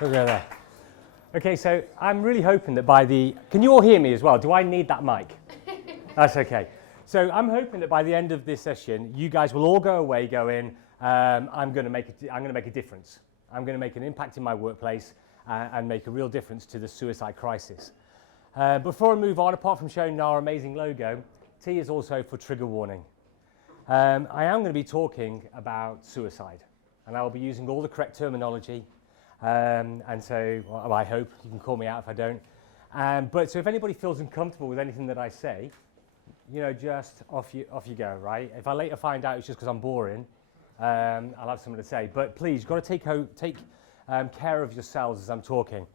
We'll go there. Okay, so I'm really hoping that can you all hear me as well? Do I need that mic? That's okay. So I'm hoping that by the end of this session, you guys will all go away going, I'm going to make a difference. I'm going to make an impact in my workplace and make a real difference to the suicide crisis. Before I move on, apart from showing our amazing logo, T is also for trigger warning. I am going to be talking about suicide, and I will be using all the correct terminology. And so, well, I hope you can call me out if I don't. But so if anybody feels uncomfortable with anything that I say, you know, just off you go, right? If I later find out it's just because I'm boring, I'll have something to say. But please, you've got to take care of yourselves as I'm talking.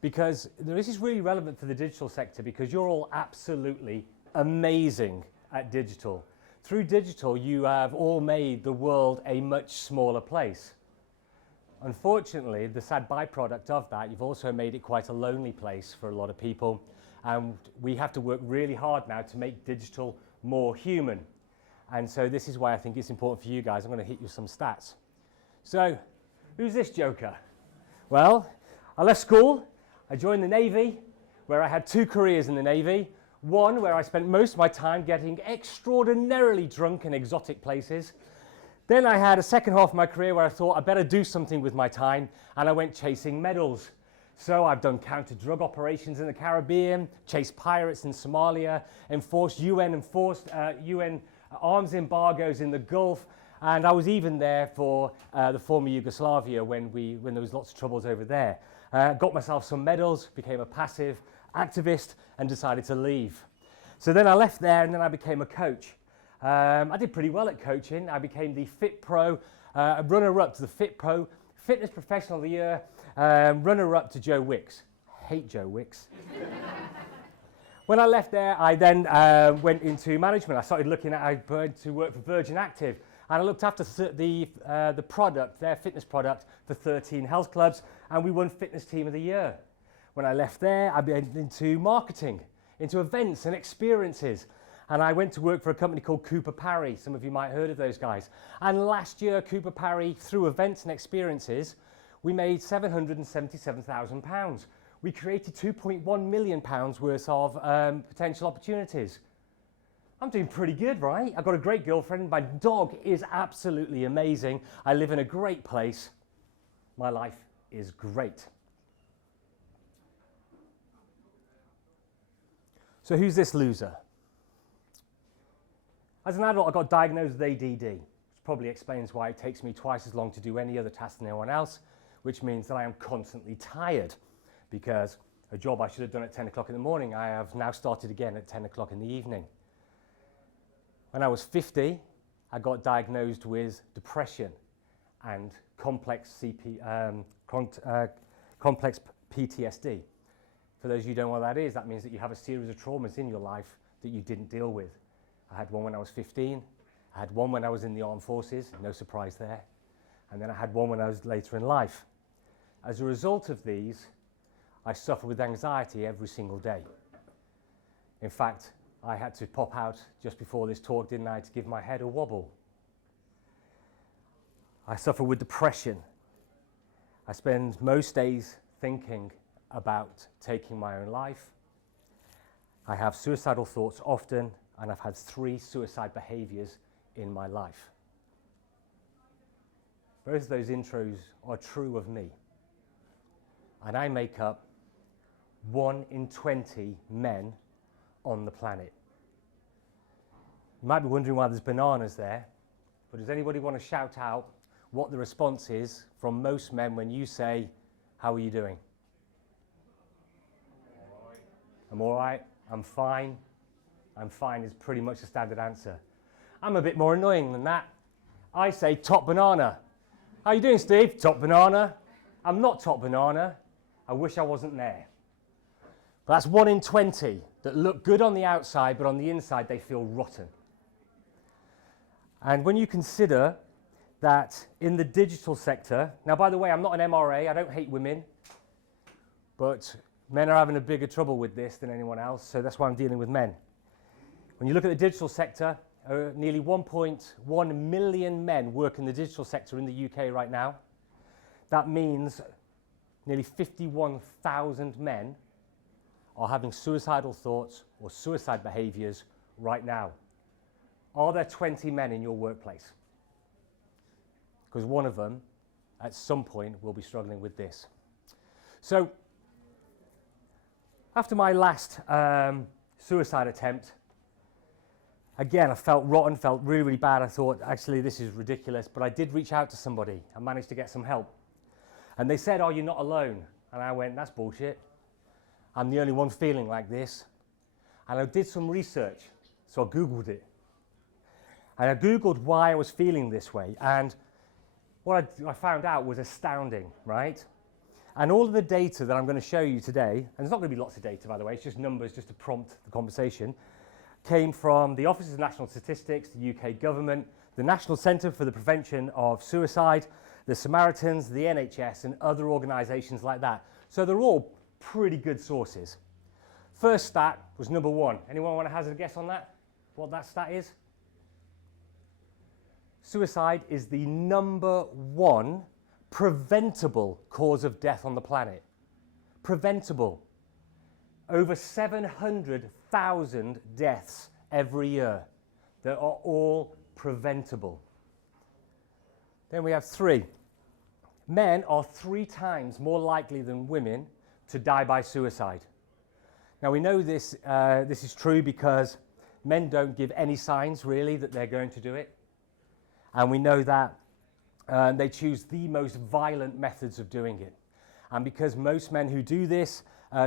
Because this is really relevant for the digital sector, because you're all absolutely amazing at digital. Through digital, you have all made the world a much smaller place. Unfortunately, the sad byproduct of that, you've also made it quite a lonely place for a lot of people. And we have to work really hard now to make digital more human. And so this is why I think it's important for you guys. I'm going to hit you with some stats. So, who's this joker? Well, I left school. I joined the Navy, where I had 2 careers in the Navy. One where I spent most of my time getting extraordinarily drunk in exotic places. Then I had a second half of my career where I thought I better do something with my time, and I went chasing medals. So I've done counter-drug operations in the Caribbean, chased pirates in Somalia, enforced UN arms embargoes in the Gulf, and I was even there for the former Yugoslavia when there was lots of troubles over there. Got myself some medals, became a passive activist, and decided to leave. So then I left there, and then I became a coach. I did pretty well at coaching. I became the Fit Pro, runner-up to the Fit Pro, Fitness Professional of the Year, runner-up to Joe Wicks. Hate Joe Wicks. When I left there, I then went into management. I started looking to work for Virgin Active, and I looked after the product, their fitness product, for 13 health clubs, and we won Fitness Team of the Year. When I left there, I went into marketing, into events and experiences. And I went to work for a company called Cooper Parry. Some of you might have heard of those guys. And last year, Cooper Parry, through events and experiences, we made £777,000. We created £2.1 million worth of potential opportunities. I'm doing pretty good, right? I've got a great girlfriend. My dog is absolutely amazing. I live in a great place. My life is great. So who's this loser? As an adult, I got diagnosed with ADD, which probably explains why it takes me twice as long to do any other task than anyone else, which means that I am constantly tired, because a job I should have done at 10 o'clock in the morning, I have now started again at 10 o'clock in the evening. When I was 50, I got diagnosed with depression and complex PTSD. For those of you who don't know what that is, that means that you have a series of traumas in your life that you didn't deal with. I had one when I was 15, I had one when I was in the armed forces, no surprise there, and then I had one when I was later in life. As a result of these, I suffer with anxiety every single day. In fact, I had to pop out just before this talk, didn't I, to give my head a wobble. I suffer with depression. I spend most days thinking about taking my own life. I have suicidal thoughts often, and I've had 3 suicide behaviors in my life. Both of those intros are true of me. And I make up 1 in 20 men on the planet. You might be wondering why there's bananas there, but does anybody want to shout out what the response is from most men when you say, "How are you doing?" I'm all right, I'm fine. I'm fine is pretty much the standard answer. I'm a bit more annoying than that. I say top banana. How you doing, Steve? Top banana. I'm not top banana. I wish I wasn't there. But that's 1 in 20 that look good on the outside, but on the inside they feel rotten. And when you consider that in the digital sector, now by the way, I'm not an MRA, I don't hate women, but men are having a bigger trouble with this than anyone else, so that's why I'm dealing with men. When you look at the digital sector, Nearly 1.1 million men work in the digital sector in the UK right now. That means nearly 51,000 men are having suicidal thoughts or suicide behaviours right now. Are there 20 men in your workplace? Because one of them, at some point, will be struggling with this. So, after my last suicide attempt, again, I felt rotten, felt really, really bad. I thought, actually, this is ridiculous. But I did reach out to somebody and managed to get some help. And they said, oh, you're not alone. And I went, that's bullshit. I'm the only one feeling like this. And I did some research. So I Googled it. And I Googled why I was feeling this way. And what I found out was astounding, right? And all of the data that I'm going to show you today, and there's not going to be lots of data, by the way, it's just numbers just to prompt the conversation, came from the Office of National Statistics, the UK government, the National Centre for the Prevention of Suicide, the Samaritans, the NHS, and other organisations like that. So they're all pretty good sources. First stat was number 1. Anyone want to hazard a guess on that? What that stat is? Suicide is the number 1 preventable cause of death on the planet. Preventable. Over 700,000 deaths every year that are all preventable. Then we have 3. Men are 3 times more likely than women to die by suicide. Now we know this is true because men don't give any signs really that they're going to do it. And we know that they choose the most violent methods of doing it. And because most men who do this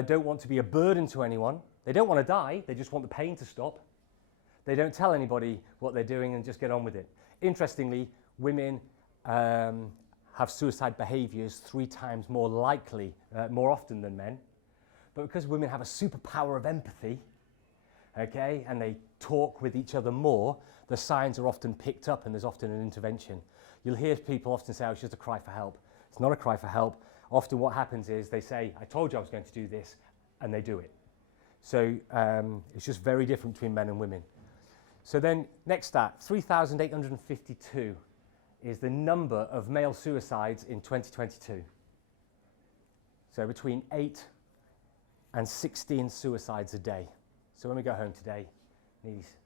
don't want to be a burden to anyone, they don't want to die, they just want the pain to stop. They don't tell anybody what they're doing and just get on with it. Interestingly, women have suicide behaviours 3 times more likely, more often than men. But because women have a superpower of empathy, okay, and they talk with each other more, the signs are often picked up and there's often an intervention. You'll hear people often say, oh, it's just a cry for help. It's not a cry for help. Often what happens is they say, I told you I was going to do this, and they do it. So it's just very different between men and women. So then, next stat, 3,852 is the number of male suicides in 2022. So between 8 and 16 suicides a day. So when we go home today,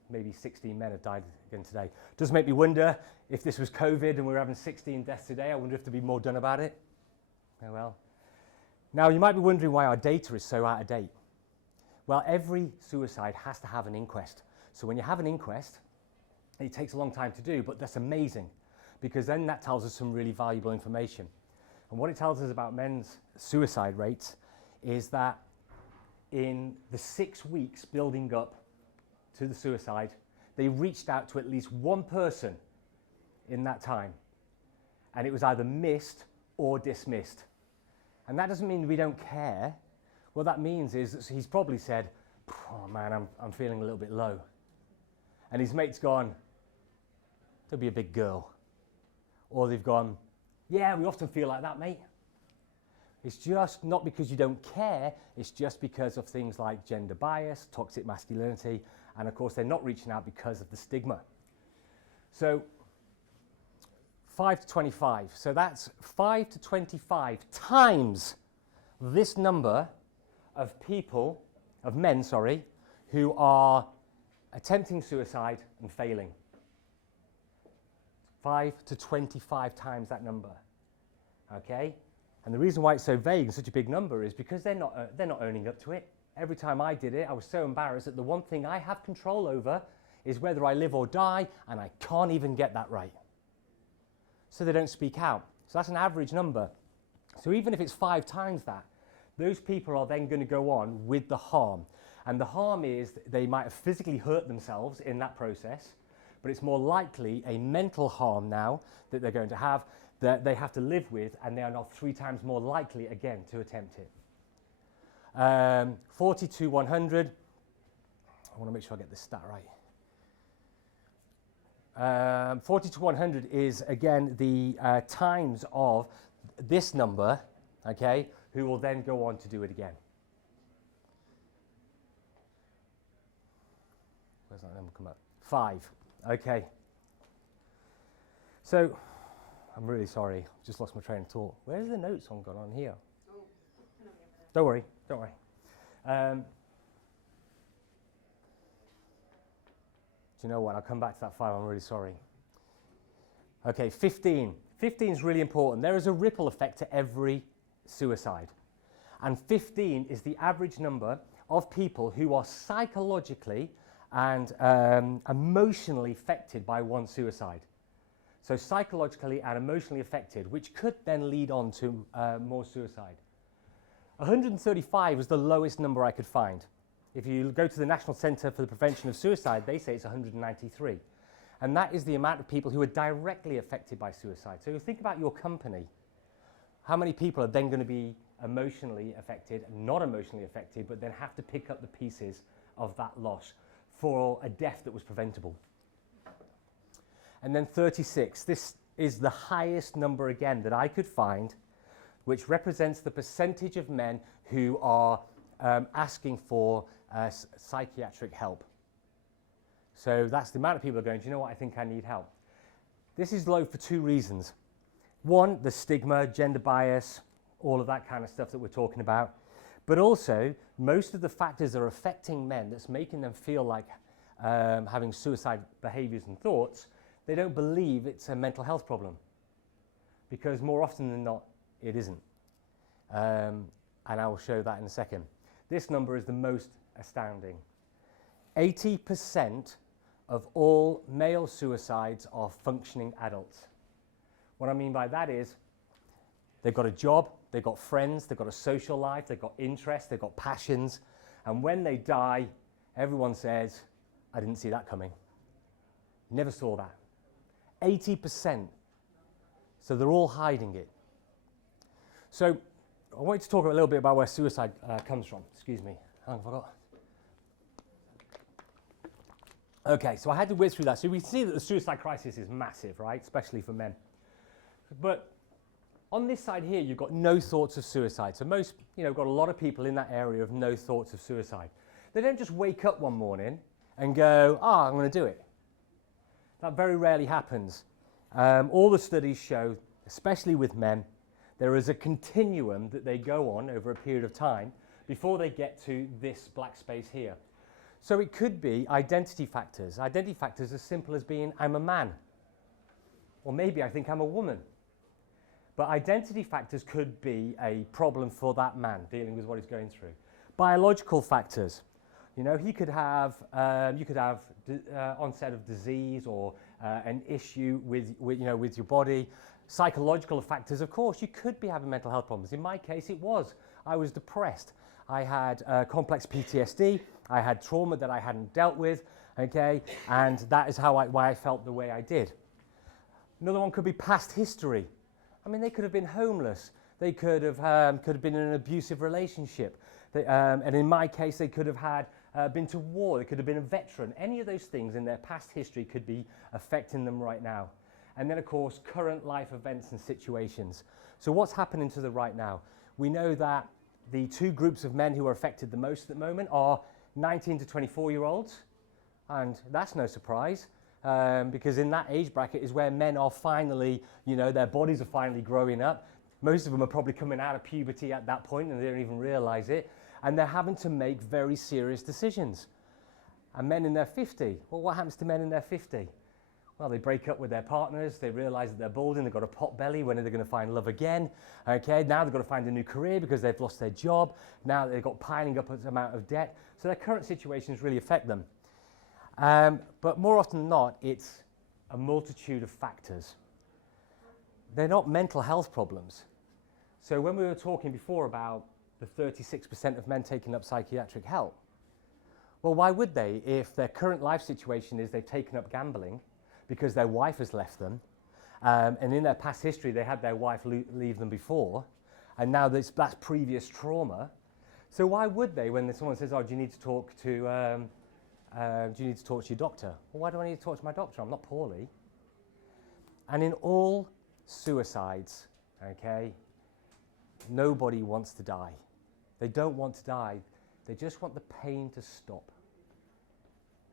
maybe 16 men have died again today. Does make me wonder if this was COVID and we were having 16 deaths today, I wonder if there'd be more done about it. Oh well. Now you might be wondering why our data is so out of date. Well, every suicide has to have an inquest. So when you have an inquest, it takes a long time to do, but that's amazing because then that tells us some really valuable information. And what it tells us about men's suicide rates is that in the 6 weeks building up to the suicide, they reached out to at least 1 person in that time. And it was either missed or dismissed. And that doesn't mean we don't care. What that means is that he's probably said, oh man, I'm feeling a little bit low. And his mate's gone, don't be a big girl. Or they've gone, yeah, we often feel like that, mate. It's just not because you don't care, it's just because of things like gender bias, toxic masculinity, and of course they're not reaching out because of the stigma. So 5 to 25, so that's 5 to 25 times this number of people, of men, sorry, who are attempting suicide and failing. 5 to 25 times that number, okay? And the reason why it's so vague and such a big number is because they're not owning up to it. Every time I did it, I was so embarrassed that the one thing I have control over is whether I live or die, and I can't even get that right. So they don't speak out. So that's an average number. So even if it's 5 times that, those people are then going to go on with the harm. And the harm is they might have physically hurt themselves in that process, but it's more likely a mental harm now that they're going to have that they have to live with, and they are now 3 times more likely again to attempt it. 40 to 100, I want to make sure I get this stat right. 40 to 100 is again the times of this number, okay, who will then go on to do it again. Where's that number come up? 5. Okay. So, I'm really sorry. I've just lost my train of thought. Where's the notes on gone on here? Oh, Don't worry, don't worry. Do you know what? I'll come back to that file. I'm really sorry. Okay, 15. 15 is really important. There is a ripple effect to every suicide. And 15 is the average number of people who are psychologically and emotionally affected by one suicide. So psychologically and emotionally affected, which could then lead on to more suicide. 135 was the lowest number I could find. If you go to the National Centre for the Prevention of Suicide, they say it's 193. And that is the amount of people who are directly affected by suicide. So think about your company. How many people are then going to be emotionally affected, not emotionally affected, but then have to pick up the pieces of that loss for a death that was preventable? And then 36. This is the highest number again that I could find, which represents the percentage of men who are asking for psychiatric help. So that's the amount of people who are going, do you know what, I think I need help. This is low for two reasons. One, the stigma, gender bias, all of that kind of stuff that we're talking about. But also, most of the factors that are affecting men that's making them feel like having suicide behaviors and thoughts, they don't believe it's a mental health problem. Because more often than not, it isn't. And I will show that in a second. This number is the most astounding. 80% of all male suicides are functioning adults. What I mean by that is they've got a job, they've got friends, they've got a social life, they've got interests, they've got passions, and when they die, everyone says, I didn't see that coming. Never saw that. 80%. So they're all hiding it. So I want to talk a little bit about where suicide comes from. Excuse me. How long have I got? Okay, so I had to whiz through that. So we see that the suicide crisis is massive, right? Especially for men. But on this side here, you've got no thoughts of suicide. So most, got a lot of people in that area of no thoughts of suicide. They don't just wake up one morning and go, I'm going to do it. That very rarely happens. All the studies show, especially with men, there is a continuum that they go on over a period of time before they get to this black space here. So it could be identity factors. Identity factors as simple as being, I'm a man. Or maybe I think I'm a woman. But identity factors could be a problem for that man dealing with what he's going through. Biological factors. He could have, you could have onset of disease or an issue with your body. Psychological factors, of course, you could be having mental health problems. In my case, it was. I was depressed. I had complex PTSD. I had trauma that I hadn't dealt with, okay? And that is why I felt the way I did. Another one could be past history. I mean, they could have been homeless. They could have been in an abusive relationship. And in my case, they could have been to war. They could have been a veteran. Any of those things in their past history could be affecting them right now. And then, of course, current life events and situations. So what's happening to the right now? We know that the two groups of men who are affected the most at the moment are 19 to 24-year-olds. And that's no surprise, because in that age bracket is where men are finally, their bodies are finally growing up. Most of them are probably coming out of puberty at that point and they don't even realize it. And they're having to make very serious decisions. And men in their 50, well, what happens to men in their 50? Well, they break up with their partners, they realize that they're balding, they've got a pot belly, when are they going to find love again? Okay, now they've got to find a new career because they've lost their job, now they've got piling up an amount of debt, so their current situations really affect them. But more often than not, it's a multitude of factors. They're not mental health problems. So when we were talking before about the 36% of men taking up psychiatric help, well, why would they if their current life situation is they've taken up gambling because their wife has left them, and in their past history they had their wife leave them before, and now that's previous trauma. So why would they, when someone says, do you need to talk to your doctor? Well, why do I need to talk to my doctor? I'm not poorly. And in all suicides, okay, nobody wants to die. They don't want to die. They just want the pain to stop.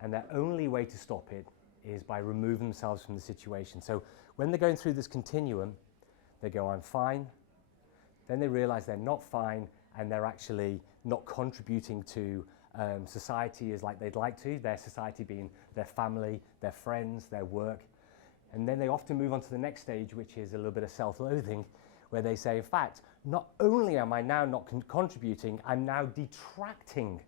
And their only way to stop it is by removing themselves from the situation. So when they're going through this continuum, they go, I'm fine. Then they realize they're not fine and they're actually not contributing to society as like they'd like to, their society being their family, their friends, their work. And then they often move on to the next stage, which is a little bit of self-loathing, where they say, in fact, not only am I now not contributing, I'm now detracting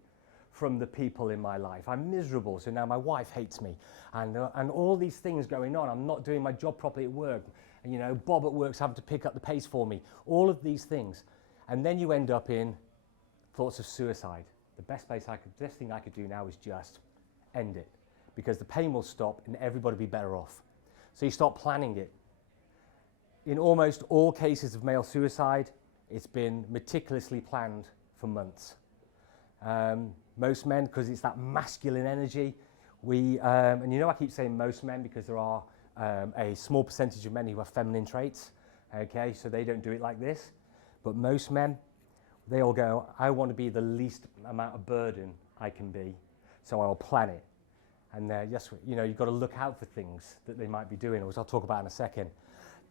from the people in my life. I'm miserable, so now my wife hates me. And all these things going on. I'm not doing my job properly at work. And, you know, Bob at work's having to pick up the pace for me. All of these things. And then you end up in thoughts of suicide. The best thing I could do now is just end it, because the pain will stop and everybody will be better off. So you start planning it. In almost all cases of male suicide, it's been meticulously planned for months. Most men, because it's that masculine energy, and you know I keep saying most men because there are a small percentage of men who have feminine traits, okay, so they don't do it like this. But most men, they all go, I want to be the least amount of burden I can be, so I'll plan it. And yes, you know, you've got to look out for things that they might be doing, which I'll talk about in a second.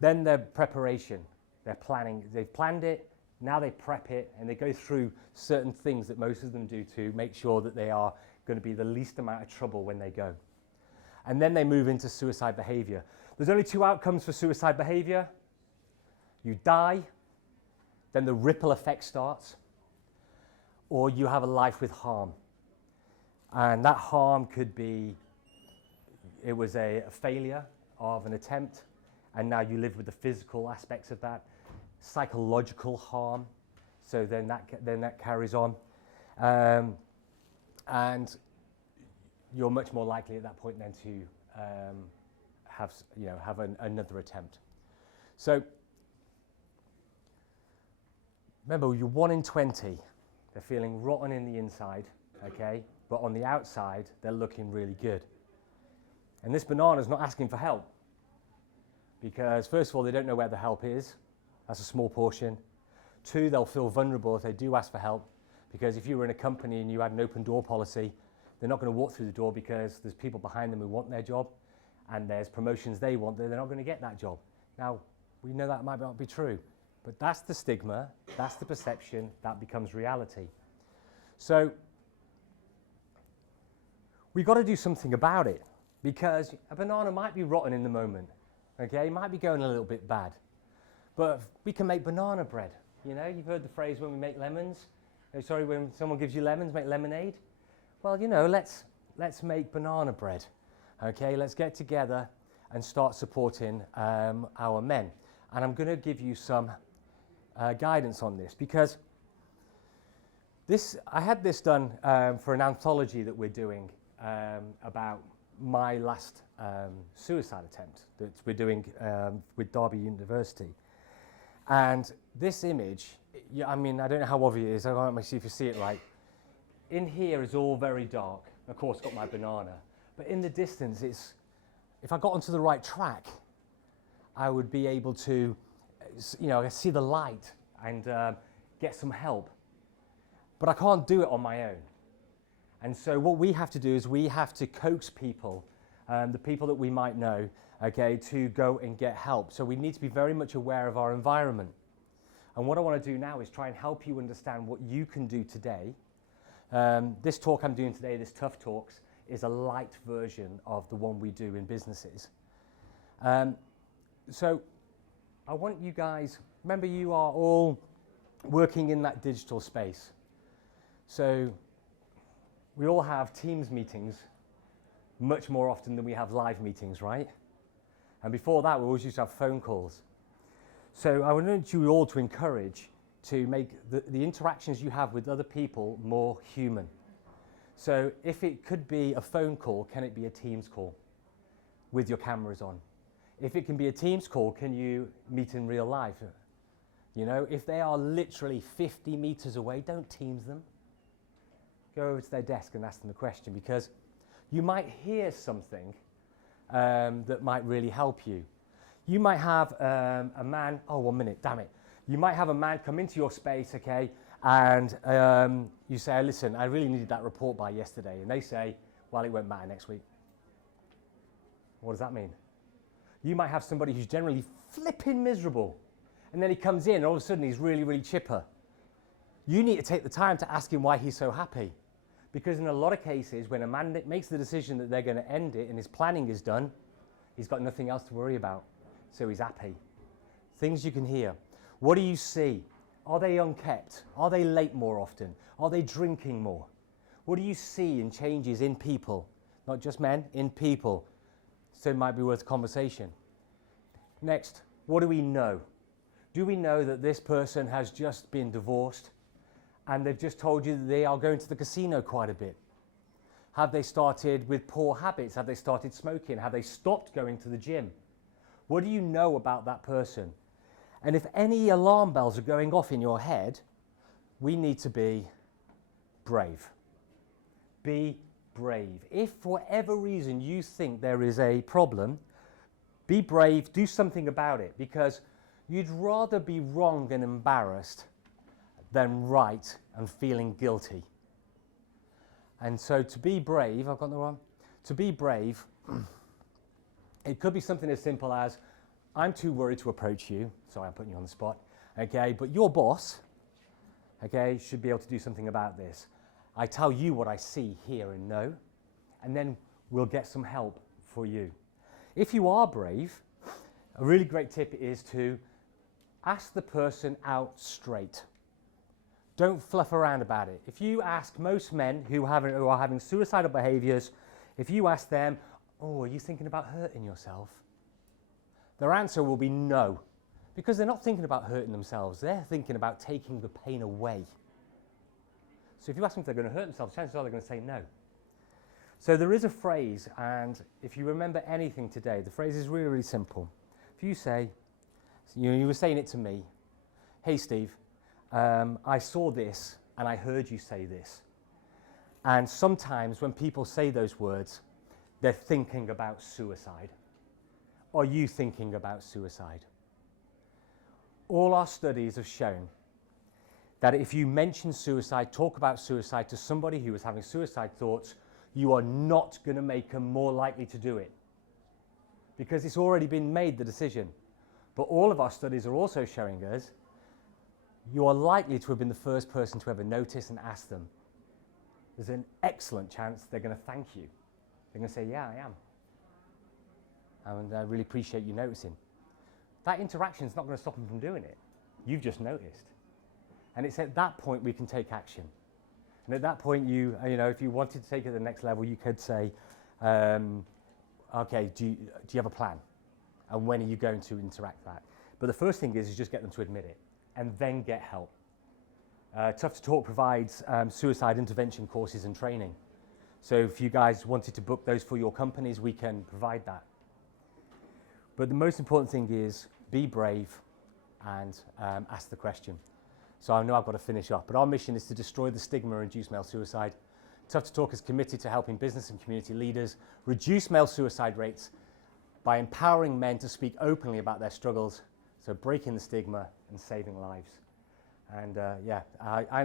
Then their preparation, their planning, they've planned it, now they prep it, and they go through certain things that most of them do to make sure that they are going to be the least amount of trouble when they go. And then they move into suicide behavior. There's only two outcomes for suicide behavior. You die, then the ripple effect starts, or you have a life with harm. And that harm could be, it was a failure of an attempt, and now you live with the physical aspects of that, psychological harm, so then that carries on. And you're much more likely at that point then to have another attempt. So remember, you're 1 in 20. They're feeling rotten in the inside, okay? But on the outside, they're looking really good. And this banana's not asking for help, because first of all, they don't know where the help is. That's a small portion. 2, they'll feel vulnerable if they do ask for help, because if you were in a company and you had an open door policy, they're not going to walk through the door because there's people behind them who want their job, and there's promotions they want, they're not going to get that job. Now, we know that might not be true, but that's the stigma, that's the perception, that becomes reality. So we've got to do something about it, because a banana might be rotten in the moment, okay? It might be going a little bit bad, but we can make banana bread. You know, you've heard the phrase when we make lemons. When someone gives you lemons, make lemonade. Well, you know, let's make banana bread, okay? Let's get together and start supporting our men. And I'm going to give you some guidance on this, because I had this done for an anthology that we're doing about my last suicide attempt that we're doing with Derby University. And this image, I mean, I don't know how obvious it is. I don't know if you see it right. In here is all very dark. Of course, got my banana. But in the distance, if I got onto the right track, I would be able to, you know, see the light and get some help. But I can't do it on my own. And so what we have to do is we have to coax people, the people that we might know, okay, to go and get help. So we need to be very much aware of our environment. And what I want to do now is try and help you understand what you can do today. This talk I'm doing today, this Tough Talks, is a light version of the one we do in businesses. So I want you guys, remember you are all working in that digital space. So we all have Teams meetings much more often than we have live meetings, right? And before that, we always used to have phone calls. So I want you all to encourage to make the interactions you have with other people more human. So if it could be a phone call, can it be a Teams call with your cameras on? If it can be a Teams call, can you meet in real life? You know, if they are literally 50 meters away, don't Teams them. Go over to their desk and ask them a question, because you might hear something that might really help you. You might have a man, oh, 1 minute, damn it. You might have a man come into your space, okay, and you say, listen, I really needed that report by yesterday. And they say, well, it won't matter next week. What does that mean? You might have somebody who's generally flipping miserable, and then he comes in and all of a sudden he's really, really chipper. You need to take the time to ask him why he's so happy. Because in a lot of cases, when a man makes the decision that they're going to end it and his planning is done, he's got nothing else to worry about. So he's happy. Things you can hear. What do you see? Are they unkept? Are they late more often? Are they drinking more? What do you see in changes in people? Not just men, in people. So it might be worth a conversation. Next, what do we know? Do we know that this person has just been divorced and they've just told you that they are going to the casino quite a bit? Have they started with poor habits? Have they started smoking? Have they stopped going to the gym? What do you know about that person? And if any alarm bells are going off in your head, we need to be brave. Be brave. If for whatever reason you think there is a problem, be brave, do something about it, because you'd rather be wrong and embarrassed than right and feeling guilty. And so to be brave, I've got the wrong, to be brave, it could be something as simple as, I'm too worried to approach you, sorry I'm putting you on the spot, okay, but your boss, okay, should be able to do something about this. I tell you what I see, hear and know, and then we'll get some help for you. If you are brave, a really great tip is to ask the person out straight. Don't fluff around about it. If you ask most men who are having suicidal behaviors, if you ask them, oh, are you thinking about hurting yourself? Their answer will be no, because they're not thinking about hurting themselves. They're thinking about taking the pain away. So if you ask them if they're going to hurt themselves, chances are they're going to say no. So there is a phrase, and if you remember anything today, the phrase is really, really simple. If you say, you were saying it to me, hey Steve, I saw this and I heard you say this. And sometimes when people say those words, they're thinking about suicide. Are you thinking about suicide? All our studies have shown that if you mention suicide, talk about suicide to somebody who is having suicide thoughts, you are not going to make them more likely to do it, because it's already been made, the decision. But all of our studies are also showing us you are likely to have been the first person to ever notice and ask them. There's an excellent chance they're going to thank you. They're going to say, yeah, I am. And I really appreciate you noticing. That interaction is not going to stop them from doing it. You've just noticed. And it's at that point we can take action. And at that point, you know, if you wanted to take it to the next level, you could say, okay, do you have a plan? And when are you going to interact that? But the first thing is just get them to admit it, and then get help. Tough to Talk provides suicide intervention courses and training. So if you guys wanted to book those for your companies, we can provide that. But the most important thing is be brave and ask the question. So I know I've got to finish up, but our mission is to destroy the stigma and reduce male suicide. Tough to Talk is committed to helping business and community leaders reduce male suicide rates by empowering men to speak openly about their struggles, so breaking the stigma and saving lives. And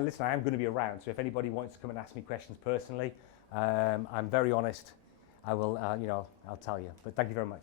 listen, I am going to be around, so if anybody wants to come and ask me questions personally, I'm very honest. I will, I'll tell you. But thank you very much.